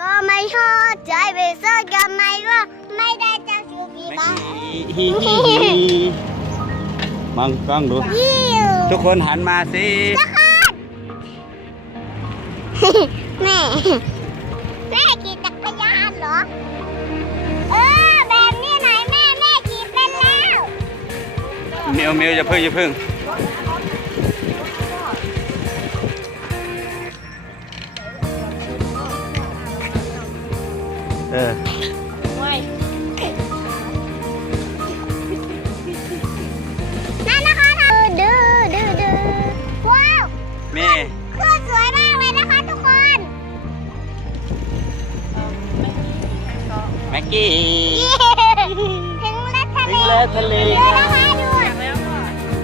ก็ไม่ชอบใจไปสักกันไม่ว่าไม่ได้เจ้าชูบีบ้าฮิฮิฮิมังกล้องดู ยิ้วทุกคนหันมาสิแม่แม่ขี่จักรยานเหรอ เออแบบนี้ไหนแม่แม่ขี่เป็นแล้วเมียวเมียวอย่าพึ่งอย่าพึ่ง เออนั่นนะคะทำดื้อดื้อดื้อว้าวแม่เครื่องสวยมากเลยนะคะทุกคนแม็กกี้ถึงแล้วทะเลถึงแล้วทะเลเดี๋ยวนะคะดู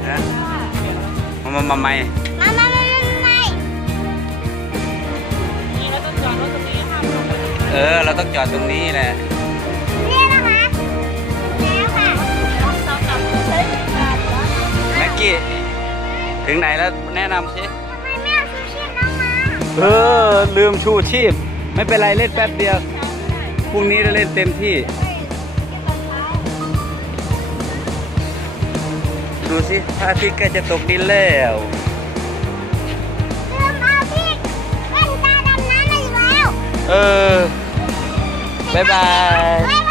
นะมามามาใหม่มามามา เออ เราต้องจอดตรงนี้แหละเนี่ยนะคะแล้วค่ะแม็กกี้ ถึงไหนแล้วแนะนำสิ ทำไมไม่เอาชูชีพน้องมาเออ ลืมชูชีพ ไม่เป็นไรเล่นแป๊บเดียว พรุ่งนี้จะเล่นเต็มที่ ดูสิพระอาทิตย์ใกล้จะตกดินแล้ว ลืมเอาพี่แว่นตาดำน้ำมาอีกแล้ว เออ 拜拜。